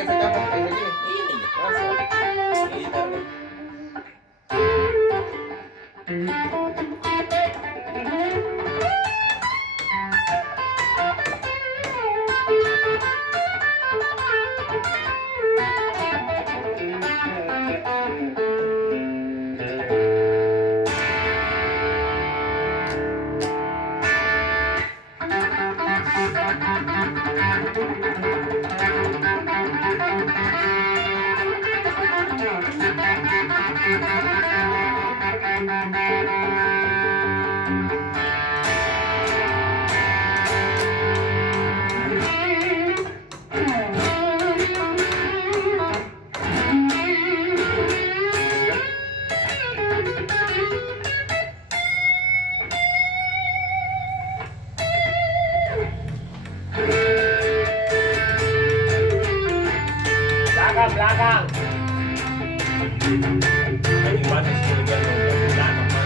efek apa? Efek ini? Ini. Masa? Gitar nih. Belakang. Kan gimana sih kalau dia mau bilang apa?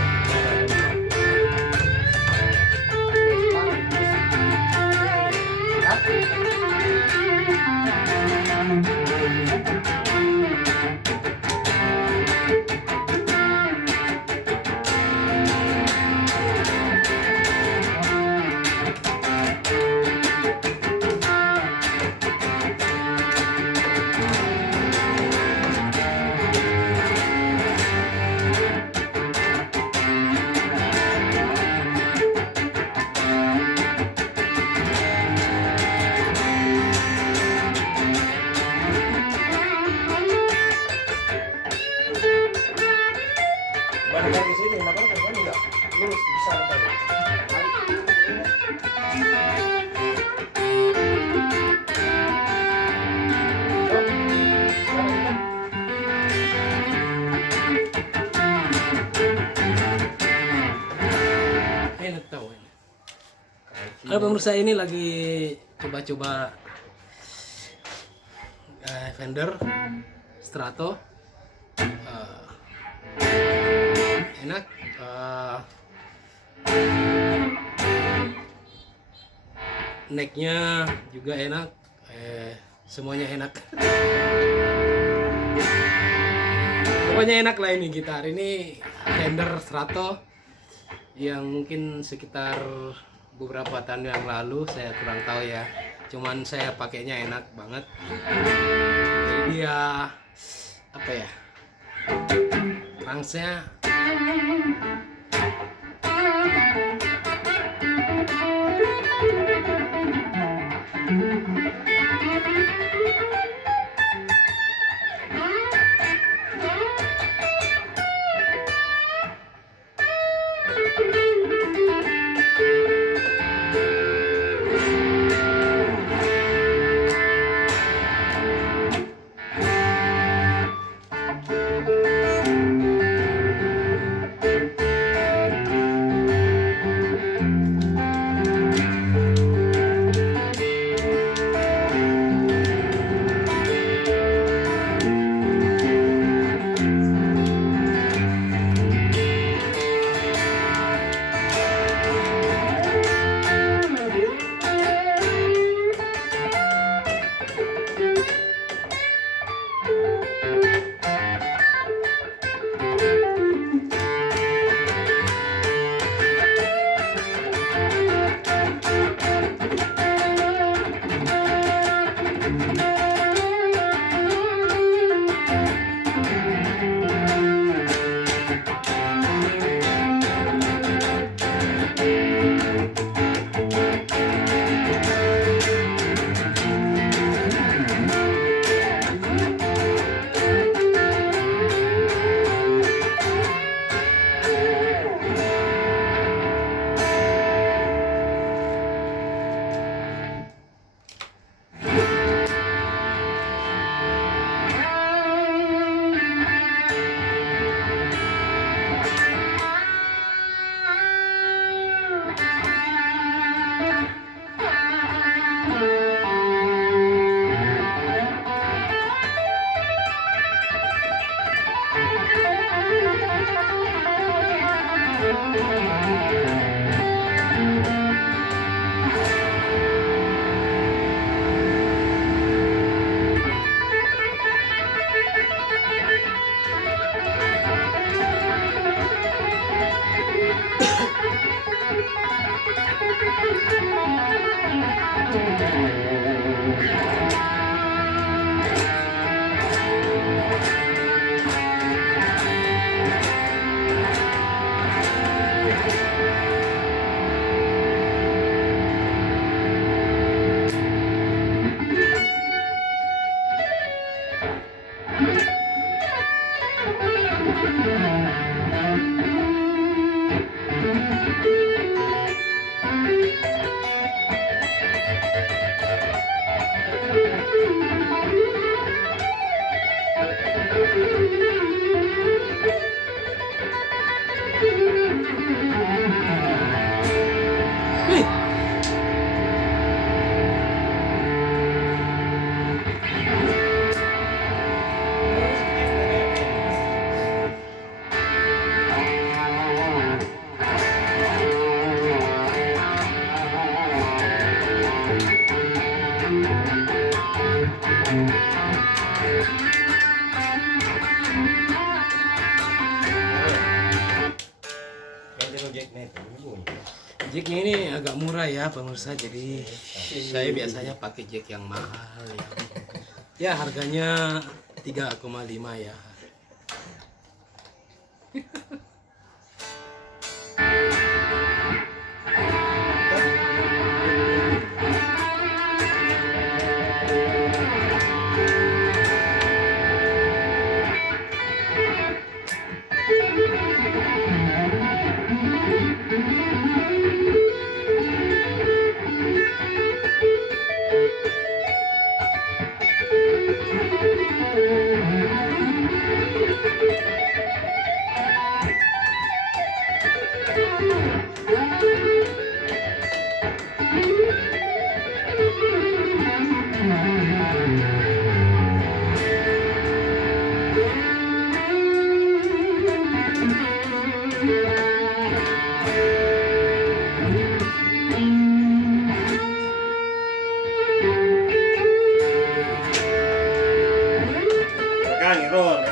Balik lagi sini, kenapa kan enggak? Lurus bisa tadi. Enak tahu ini. Halo pemirsa, ini lagi coba-coba Fender Strato. Enak. Necknya juga enak. Semuanya enak. Pokoknya enak lah ini gitar. Ini Fender Strato yang mungkin sekitar beberapa tahun yang lalu, saya kurang tahu ya, cuman saya pakainya enak banget. Jadi dia apa ya, langsnya murah ya pemirsa, jadi saya biasanya pakai jack yang mahal ya. Ya harganya 3,5 ya.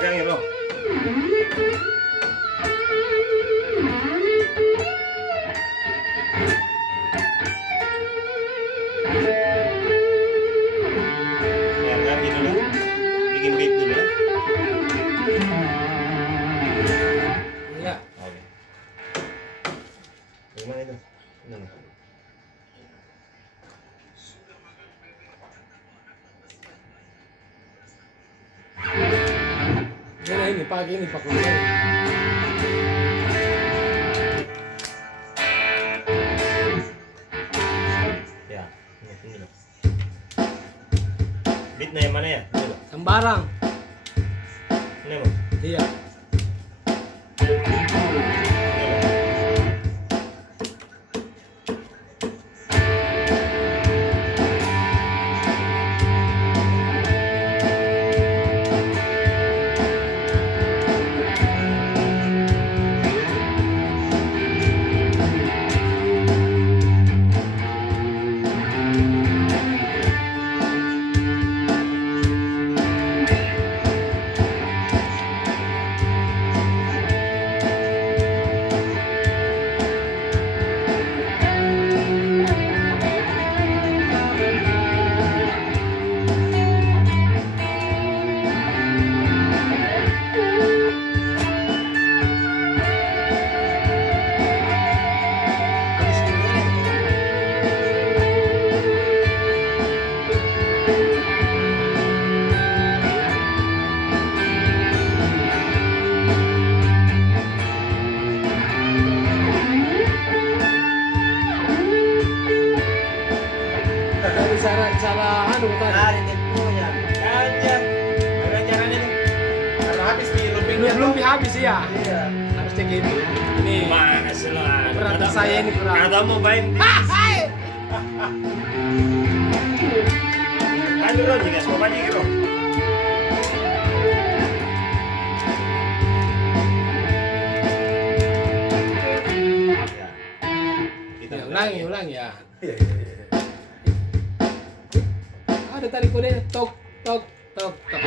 Regangin, Ro. Ya, regangin dulu. Bikin beat dulu ya. Ya. Oke. Gimana itu? Ini. Ini pagi ini Pak Kuliah. Ya, ini loh. Beatnya yang mana ya? Ini loh. Sembarang. Ini loh. Iya. Ini loh. Salah anu tadi. Temponya. Aja. Bagaimana caranya nih? Karena habis di loopingnya. Belum habis ya. Iya. Harusnya gitu. Ini Mana sih lo? Berarti saya ini kurang. Ada mau main. Kan dulu juga semua gitu. Ya, ulangi ya. Iya. Ada tadi kode tok tok tok tok.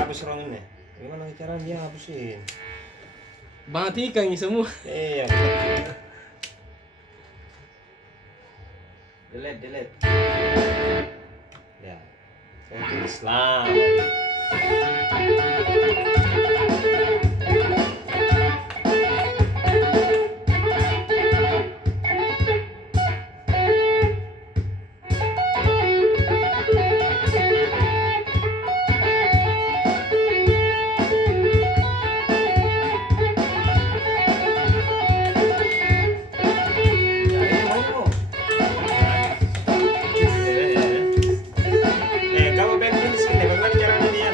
Hapus orang ini. Gimana caranya dia hapusin? Matikan ini semua. Iya. Delete. Ya. Oke, Islam. Kamu pengen sini, bagaimana caranya dia?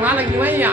Mana gini mainnya?